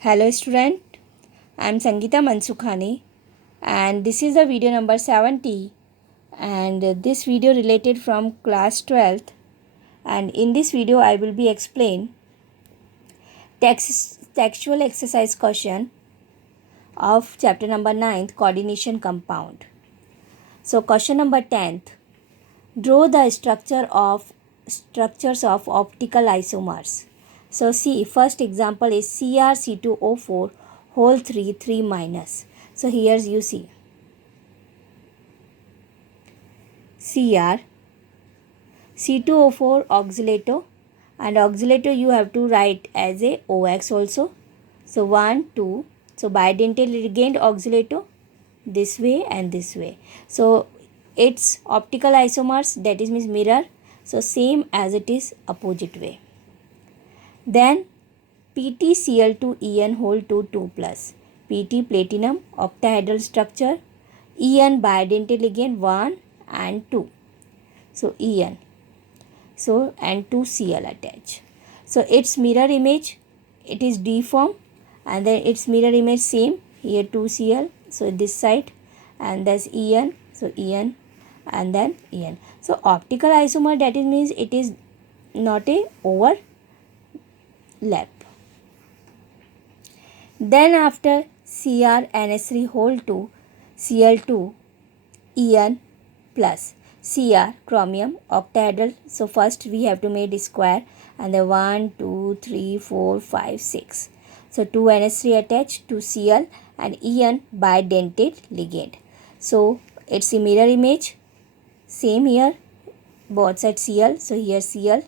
Hello student, I am Sangeeta Mansukhani and this is the video number 70 and this video related from class 12th, and in this video I will be explain textual exercise question of chapter number 9th coordination compound. So question number 10th, draw the structures of optical isomers. So see, first example is CrC2O4 whole 3 minus. So here you see Cr C2O4 oxalato, and oxalato you have to write as a OX also. So 1 2, so bidentate ligand oxalato this way and this way. So its optical isomers, that is means mirror, so same as it is opposite way. Then PtCl2En whole 2 plus, Pt platinum octahedral structure, En bidentate ligand 1 and 2, so En, so and 2 Cl attach. So its mirror image, it is D form, and then its mirror image same here 2 Cl, so this side, and that's En, so En and then En. So optical isomer, that is means it is not a overlap. Then after CrNH3 whole 2 Cl2 En plus Cr chromium octahedral. So first we have to make square, and then 1 2 3 4 5 6. So 2 NH3 attached to Cl and En bidentate ligand. So it's a mirror image, same here both side Cl. So here Cl,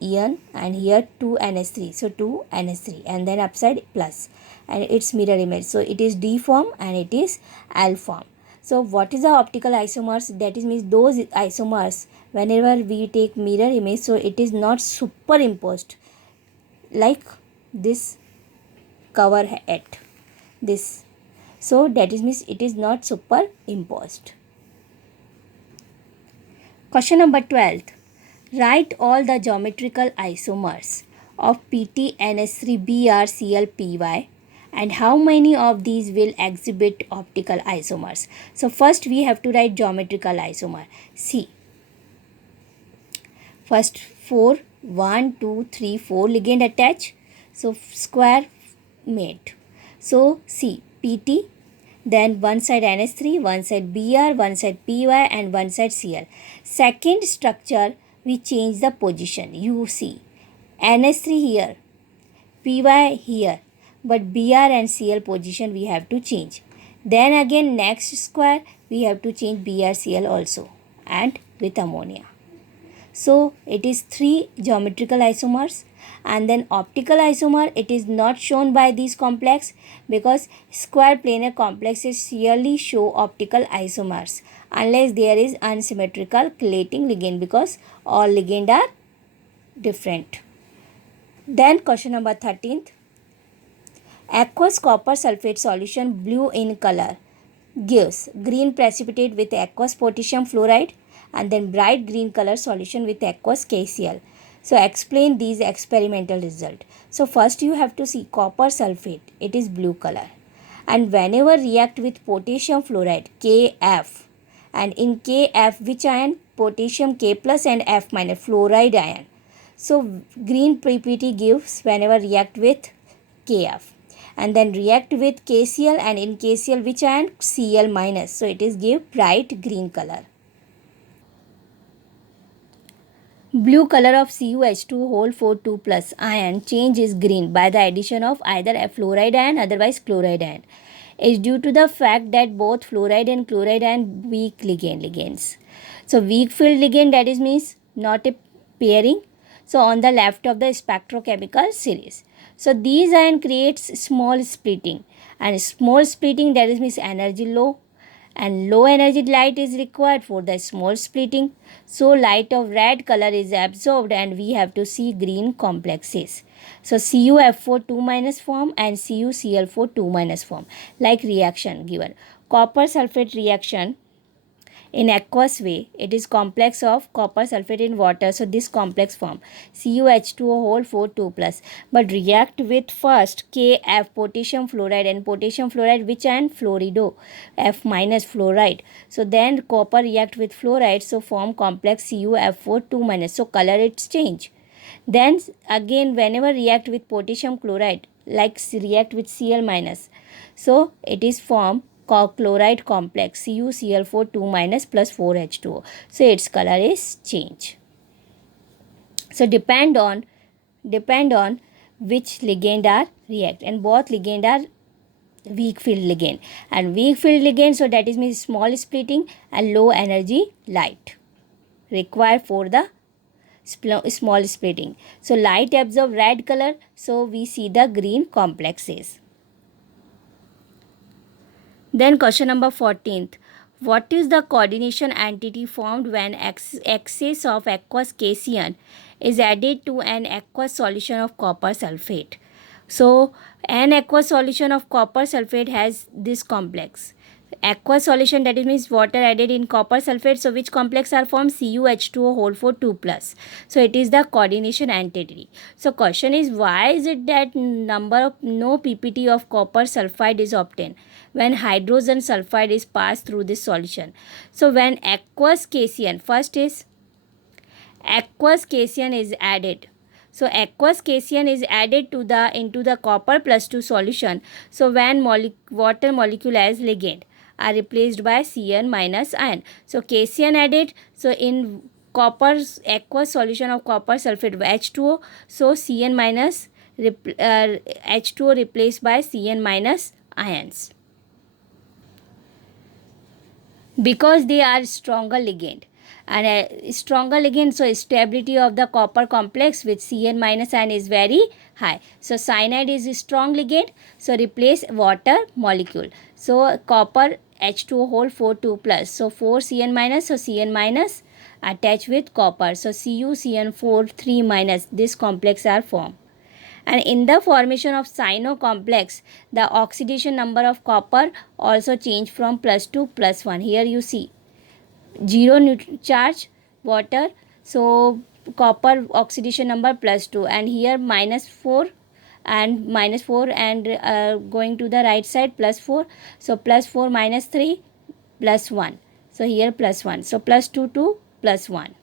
En and here 2 NH3. So 2 NH3 and then upside plus, and its mirror image. So it is D form and it is L form. So what is the optical isomers? That is means those isomers whenever we take mirror image, so it is not superimposed like this cover at this. So that is means it is not superimposed. Question number 12. Write all the geometrical isomers of PtNH3BrClPy and how many of these will exhibit optical isomers. So first we have to write geometrical isomer. See, first 4 1 2 3 4 ligand attach, so square made. So see Pt, then one side NH3, one side Br, one side Py and one side Cl. Second structure we change the position. You see NH3 here, Py here, but Br and Cl position we have to change. Then again next square we have to change BrCl also, and with ammonia. So it is 3 geometrical isomers, and then optical isomer, it is not shown by these complex because square planar complexes really show optical isomers unless there is unsymmetrical chelating ligand, because all ligand are different. Then question number 13th. Aqueous copper sulfate solution blue in color gives green precipitate with aqueous potassium fluoride, and then bright green color solution with aqueous KCl. So explain these experimental result. So first you have to see copper sulfate, it is blue color, and whenever react with potassium fluoride Kf, and in Kf which ion? Potassium K plus and F minus fluoride ion. So green PPT gives whenever react with Kf, and then react with KCl, and in KCl which ion? Cl minus. So it is give bright green color. Blue color of CuH2 whole 4 2 plus ion change is green by the addition of either a fluoride ion, otherwise chloride ion. Is due to the fact that both fluoride and chloride ion weak ligands. So weak field ligand, that is means not a pairing. So on the left of the spectrochemical series. So these ion creates small splitting, and small splitting, that is means energy low, and low energy light is required for the small splitting. So light of red color is absorbed and we have to see green complexes. So CuF4 2 minus form and CuCl4 2 minus form, like reaction given. Copper sulfate reaction In aqueous way, it is complex of copper sulfate in water. So this complex form CuH2O whole 4 2 plus. But react with first Kf potassium fluoride and potassium fluoride which and fluorido F minus fluoride. So then copper react with fluoride, so form complex CuF4 2 minus. So color it's change. Then again whenever react with potassium chloride, like react with Cl minus, so it is form chloride complex CuCl4 2 minus plus 4H2O. So its color is change. So depend on which ligand are react, and both ligand are weak field ligand, and weak field ligand, so that is means small splitting and low energy light required for the small splitting. So light absorb red color, so we see the green complexes. Then question number 14th. What is the coordination entity formed when excess of aqueous cation is added to an aqueous solution of copper sulfate? So an aqueous solution of copper sulfate has this complex. Aqueous solution, that means water added in copper sulfate. So which complex are formed? CuH2O whole 4 2 plus. So it is the coordination entity. So question is, why is it that number of no ppt of copper sulfide is obtained when hydrogen sulfide is passed through this solution? So when aqueous cation, first is aqueous cation is added. So aqueous cation is added to the into the copper plus 2 solution. So when water molecule as ligand are replaced by Cn minus ion. So cation added. So in copper's aqueous solution of copper sulfate H2O. So Cn minus H2O replaced by Cn minus ions, because they are stronger ligand, and a stronger ligand, so stability of the copper complex with Cn minus ion is very high. So cyanide is a strong ligand, so replace water molecule. So copper H2O whole 4 2 plus, so 4 Cn minus, so Cn minus attach with copper, so CuCN4 3 minus, this complex are formed. And in the formation of cyano complex, the oxidation number of copper also change from plus to plus 1. Here you see 0 charge water, so copper oxidation number plus 2, and here minus 4 and minus 4, and going to the right side plus 4, so plus 4 minus 3 plus 1, so here plus 1, so plus 2 to plus 1.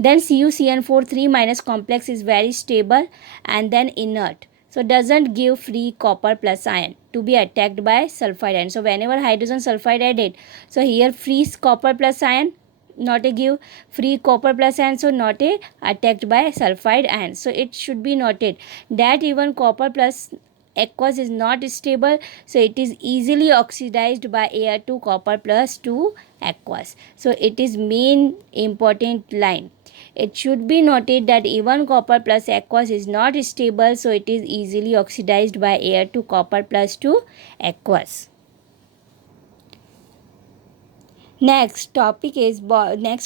Then CuCN4 3 minus complex is very stable and then inert, so doesn't give free copper plus ion to be attacked by sulfide ion. So whenever hydrogen sulfide added, so here free copper plus ion, not a give free copper plus ion, so not a attacked by sulfide ion. So it should be noted that even copper plus aqueous is not stable, so it is easily oxidized by air to copper plus 2 aqueous. So it is main important line. It should be noted that even copper plus aqueous is not stable, so it is easily oxidized by air to copper plus 2 aqueous. Next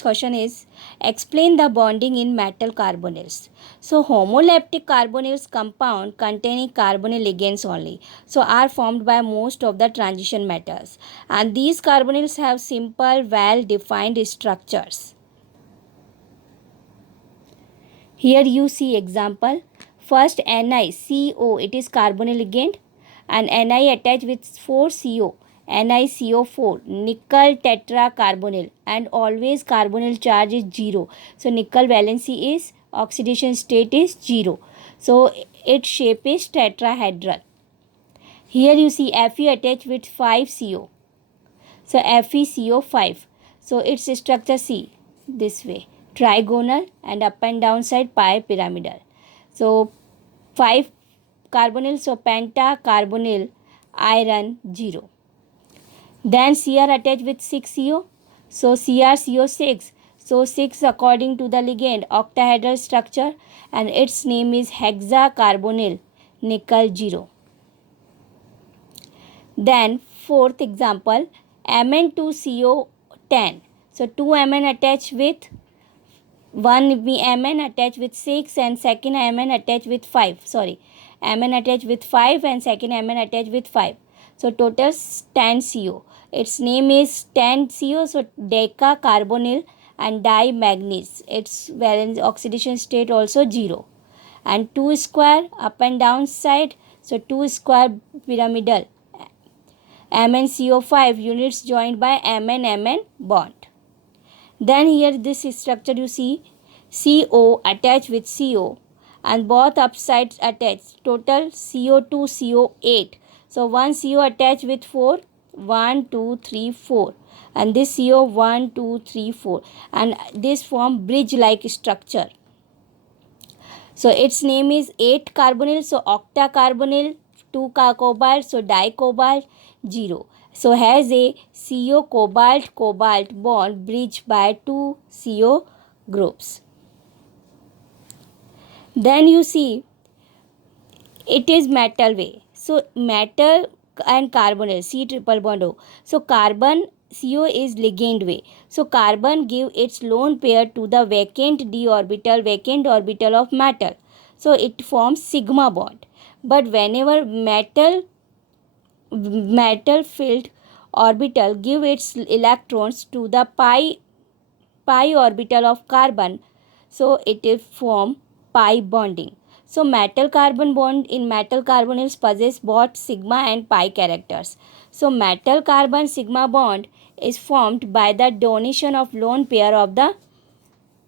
question is, explain the bonding in metal carbonyls. So homoleptic carbonyls compound containing carbonyl ligands only, so are formed by most of the transition metals, and these carbonyls have simple well defined structures. Here you see example. First NiCO, it is carbonyl ligand, and Ni attached with 4CO, NiCO4, nickel tetracarbonyl, and always carbonyl charge is 0. So nickel valency is, oxidation state is 0. So its shape is tetrahedral. Here you see Fe attached with 5CO. So FeCO5. So its structure C this way, trigonal and up and down side pi pyramidal. So 5 carbonyl, so pentacarbonyl iron 0. Then Cr attached with 6CO, so CrCO6, so 6 according to the ligand octahedral structure, and its name is hexacarbonyl nickel 0. Then fourth example, Mn2CO10, so 2 Mn attached with 1 Mn attached with 6 and second Mn attached with 5, Mn attached with 5 and second Mn attached with 5. So total 10 CO. Its name is 10 CO, so decacarbonyl and dimanganese. Its valence oxidation state also 0. And 2 square up and down side, so 2 square pyramidal. MnCO5 units joined by Mn bond. Then here this structure you see, CO attached with CO and both upsides attached, total CO2 CO8. So one CO attached with 4, 1 2 3 4, and this CO 1 2 3 4, and this form bridge like structure. So its name is 8 carbonyl, so octacarbonyl, 2 cobalt, so dicobalt, 0. So has a CO cobalt cobalt bond bridged by 2 CO groups. Then you see it is metal way. So metal and carbonyl, C triple bond O. So carbon CO is ligand way. So carbon give its lone pair to the vacant orbital of metal. So it forms sigma bond. But whenever metal filled orbital give its electrons to the pi orbital of carbon, so it will form pi bonding. So metal carbon bond in metal carbonyls possess both sigma and pi characters. So metal carbon sigma bond is formed by the donation of lone pair of the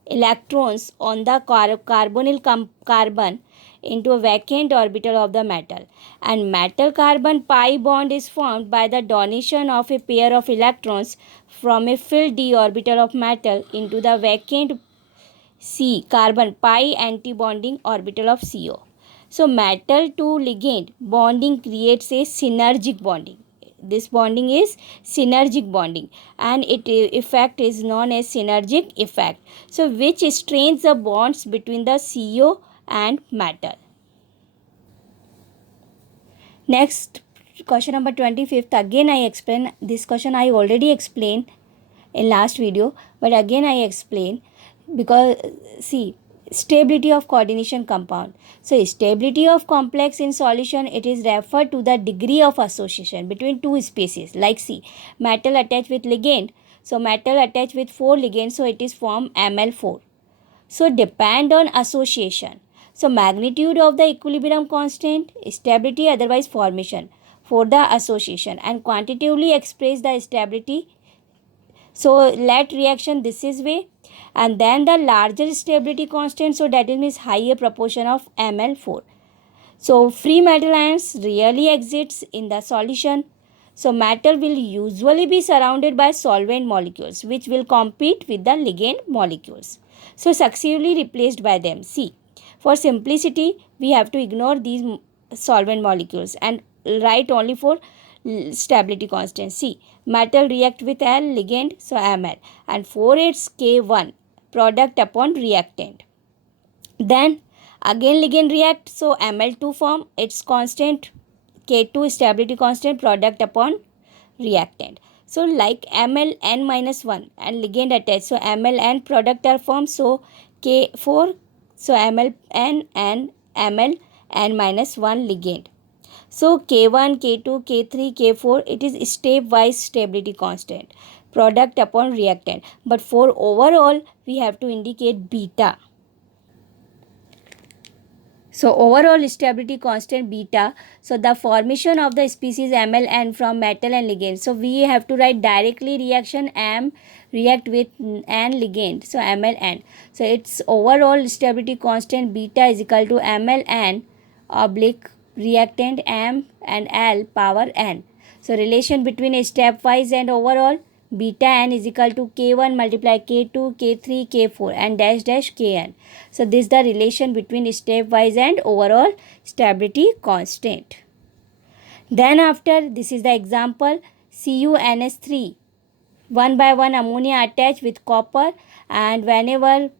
electrons on the carbonyl carbon into a vacant orbital of the metal, and metal carbon pi bond is formed by the donation of a pair of electrons from a filled d orbital of metal into the vacant C carbon pi antibonding orbital of CO. So metal to ligand bonding creates a synergic bonding. This bonding is synergic bonding, and its effect is known as synergic effect. So which strains the bonds between the CO and metal. Next, question number 25th. Again I explain this question. I already explained in last video, but again I explain because see, stability of coordination compound. So stability of complex in solution, it is referred to the degree of association between two species. Like see, metal attached with ligand, so metal attached with 4 ligands, so it is form Ml4. So depend on association. So magnitude of the equilibrium constant, stability otherwise formation for the association, and quantitatively express the stability. So let reaction this is way, and then the larger stability constant, so that means higher proportion of Ml4. So free metal ions rarely exists in the solution. So metal will usually be surrounded by solvent molecules which will compete with the ligand molecules. So successively replaced by them. See, for simplicity we have to ignore these solvent molecules and write only for stability constant. See, metal react with L ligand, so Ml, and for its K1 product upon reactant. Then again ligand react, so Ml2 form its constant K2 stability constant product upon reactant. So like MlN minus 1 and ligand attached, so MlN product are formed, so K4, so MlN and MlN minus 1 ligand. So K1, K2, K3, K4, it is stepwise stability constant product upon reactant. But for overall, we have to indicate beta. So overall stability constant beta. So the formation of the species MlN from metal and ligand. So we have to write directly reaction M react with N ligand. So MlN. So its overall stability constant beta is equal to MlN oblique reactant M and L power N. So relation between stepwise and overall, beta n is equal to K1 multiply K2, K3, K4 and dash dash Kn. So this is the relation between stepwise and overall stability constant. Then after, this is the example, CuNH3, 1 by 1 ammonia attached with copper, and whenever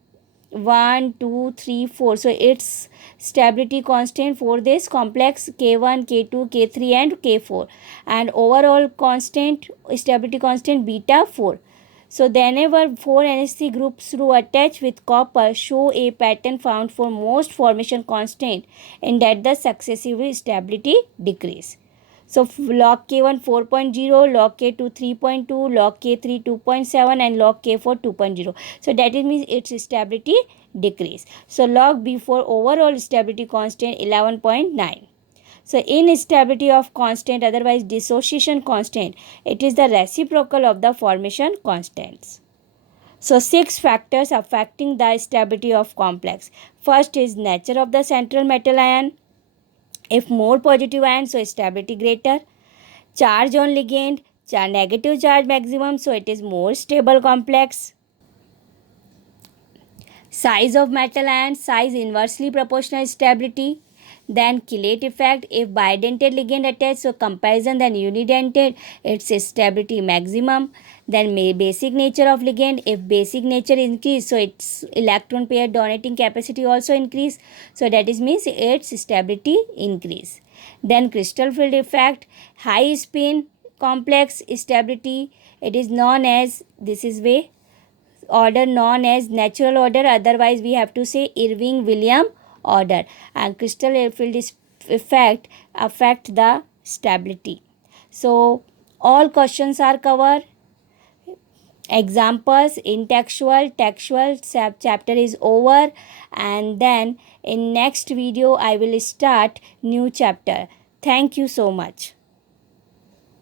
1 2 3 4, so its stability constant for this complex K1, K2, K3 and K4, and overall constant stability constant beta 4. So whenever 4 NH3 groups through attached with copper show a pattern found for most formation constant in that the successive stability decrease. So log K1 4.0, log K2 3.2, log K3 2.7 and log K4 2.0. So that means its stability decrease. So log B4 overall stability constant 11.9. So instability of constant, otherwise dissociation constant, it is the reciprocal of the formation constants. So 6 factors affecting the stability of complex. First is nature of the central metal ion. If more positive ion, so stability greater. Charge on ligand, negative charge maximum, so it is more stable complex. Size of metal ion, size inversely proportional stability. Then chelate effect, if bidentate ligand attached, so comparison than unidentate, its stability maximum. Then basic nature of ligand, if basic nature increase, so its electron pair donating capacity also increase, so that is means its stability increase. Then crystal field effect, high spin complex stability, it is known as, this is way order known as natural order, otherwise we have to say Irving William order, and crystal field effect affect the stability. So all questions are covered. Examples in textual chapter is over, and then in next video I will start new chapter. Thank you so much.